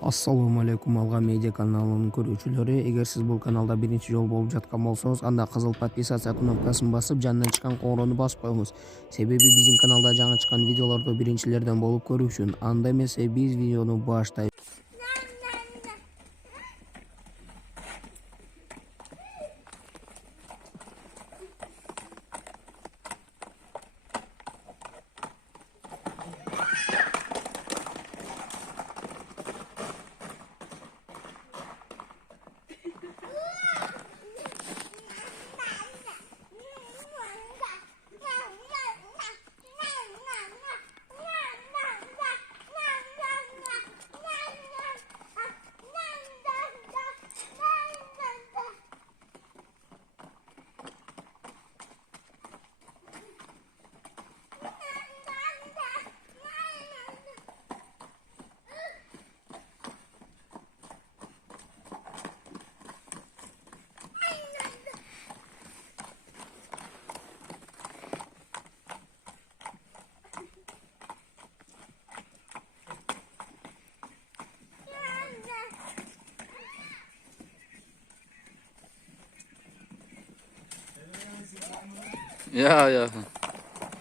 Ассаламу алейкум алга медиа каналынын көрүүчүлөрү. Эгер сиз бул каналда биринчи жолу болуп жаткан болсоңуз, анда кызыл подписаться кнопкасын басып, жанынан чыккан коңгуроону басып коюңуз. Себеби биздин каналда жаңы чыккан видеолорду биринчилерден болуп көрүү үчүн. Анда эмесе биз видеону баштайбыз. Ya.